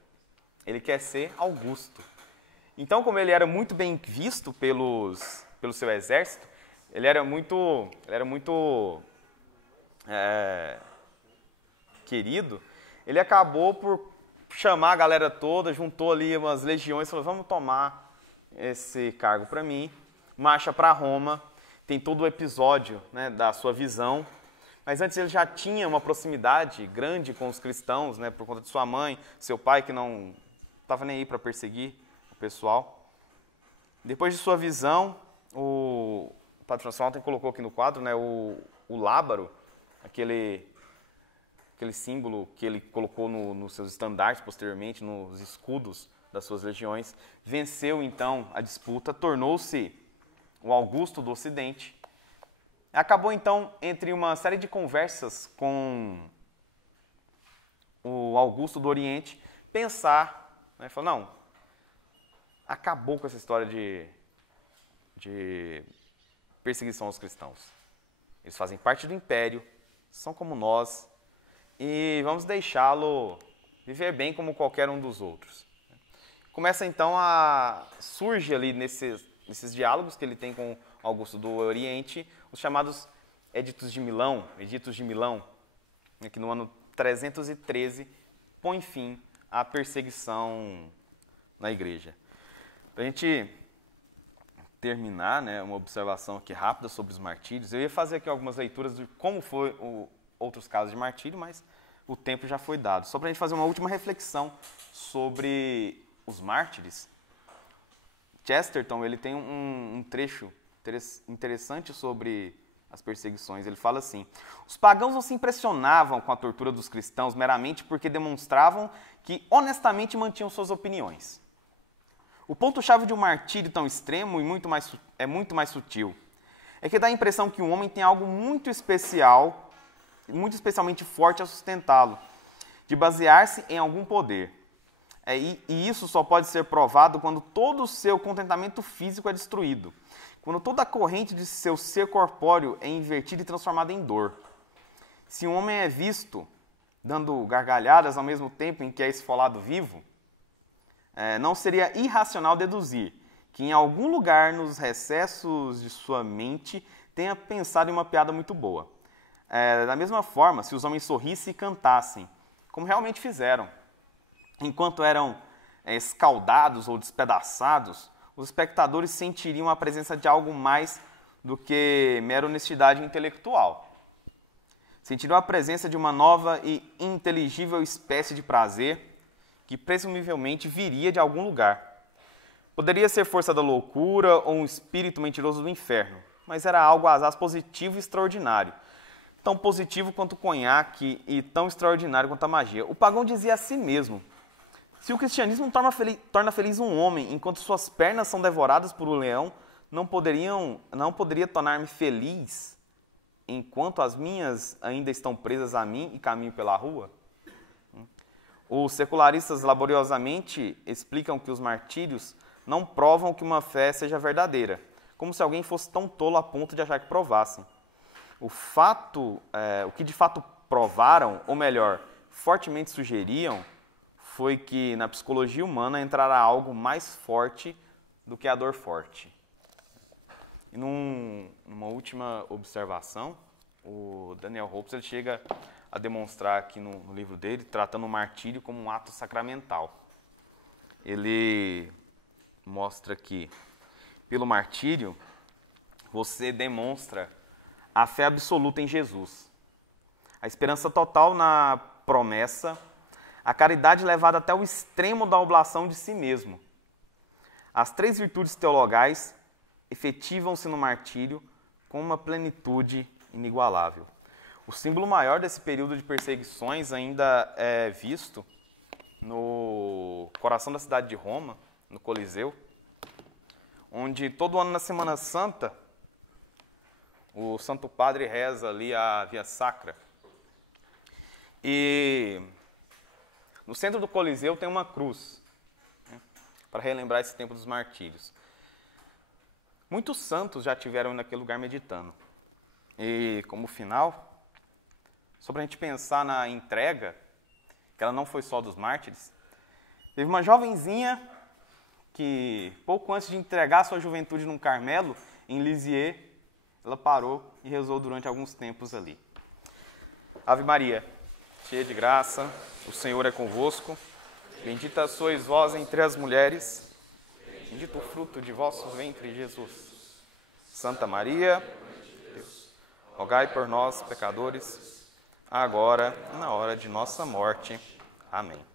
Ele quer ser Augusto. Então, como ele era muito bem visto pelo seu exército, ele era muito querido, ele acabou por chamar a galera toda, juntou ali umas legiões e falou, vamos tomar esse cargo para mim, marcha para Roma, tem todo o episódio, né, da sua visão, mas antes ele já tinha uma proximidade grande com os cristãos, né, por conta de sua mãe, seu pai que não estava nem aí para perseguir o pessoal. Depois de sua visão, o Padre François ontem colocou aqui no quadro, né, o lábaro, aquele símbolo que ele colocou nos seus estandartes posteriormente, nos escudos das suas legiões, venceu então a disputa, tornou-se o Augusto do Ocidente. Acabou então, entre uma série de conversas com o Augusto do Oriente, pensar, né, falou, não, acabou com essa história de perseguição aos cristãos. Eles fazem parte do império, são como nós, e vamos deixá-lo viver bem como qualquer um dos outros. Começa então surge ali nesses diálogos que ele tem com Augusto do Oriente, os chamados Editos de Milão, que no ano 313 põe fim à perseguição na igreja. Para a gente terminar, né, uma observação aqui rápida sobre os martírios, eu ia fazer aqui algumas leituras de como foi outros casos de martírio, mas o tempo já foi dado. Só para a gente fazer uma última reflexão sobre os mártires. Chesterton, ele tem um trecho interessante sobre as perseguições. Ele fala assim, os pagãos não se impressionavam com a tortura dos cristãos meramente porque demonstravam que honestamente mantinham suas opiniões. O ponto-chave de um martírio tão extremo e muito mais sutil é que dá a impressão que o homem tem algo muito especial, muito especialmente forte a sustentá-lo, de basear-se em algum poder. E isso só pode ser provado quando todo o seu contentamento físico é destruído, quando toda a corrente de seu ser corpóreo é invertida e transformada em dor. Se um homem é visto dando gargalhadas ao mesmo tempo em que é esfolado vivo, não seria irracional deduzir que em algum lugar nos recessos de sua mente tenha pensado em uma piada muito boa. Da mesma forma, se os homens sorrissem e cantassem, como realmente fizeram, enquanto eram escaldados ou despedaçados, os espectadores sentiriam a presença de algo mais do que mera honestidade intelectual. Sentiriam a presença de uma nova e inteligível espécie de prazer que presumivelmente viria de algum lugar. Poderia ser força da loucura ou um espírito mentiroso do inferno, mas era algo asaz positivo e extraordinário, tão positivo quanto o conhaque e tão extraordinário quanto a magia. O pagão dizia a si mesmo, se o cristianismo torna feliz um homem enquanto suas pernas são devoradas por um leão, não poderia tornar-me feliz enquanto as minhas ainda estão presas a mim e caminho pela rua? Os secularistas laboriosamente explicam que os martírios não provam que uma fé seja verdadeira, como se alguém fosse tão tolo a ponto de achar que provassem. O que de fato provaram, ou melhor, fortemente sugeriam, foi que na psicologia humana entrará algo mais forte do que a dor forte. E numa última observação, o Daniel Hopes ele chega a demonstrar aqui no livro dele, tratando o martírio como um ato sacramental. Ele mostra que, pelo martírio, você demonstra a fé absoluta em Jesus, a esperança total na promessa, a caridade levada até o extremo da oblação de si mesmo. As três virtudes teologais efetivam-se no martírio com uma plenitude inigualável. O símbolo maior desse período de perseguições ainda é visto no coração da cidade de Roma, no Coliseu, onde todo ano na Semana Santa, o Santo Padre reza ali a Via Sacra. E no centro do Coliseu tem uma cruz, né, para relembrar esse tempo dos martírios. Muitos santos já estiveram naquele lugar meditando. E como final, só para a gente pensar na entrega que ela não foi só dos mártires. Teve uma jovenzinha que, pouco antes de entregar sua juventude num Carmelo, em Lisieux, ela parou e rezou durante alguns tempos ali. Ave Maria, cheia de graça, o Senhor é convosco. Bendita sois vós entre as mulheres, bendito o fruto de vosso ventre, Jesus. Santa Maria, Deus, rogai por nós, pecadores, agora e na hora de nossa morte. Amém.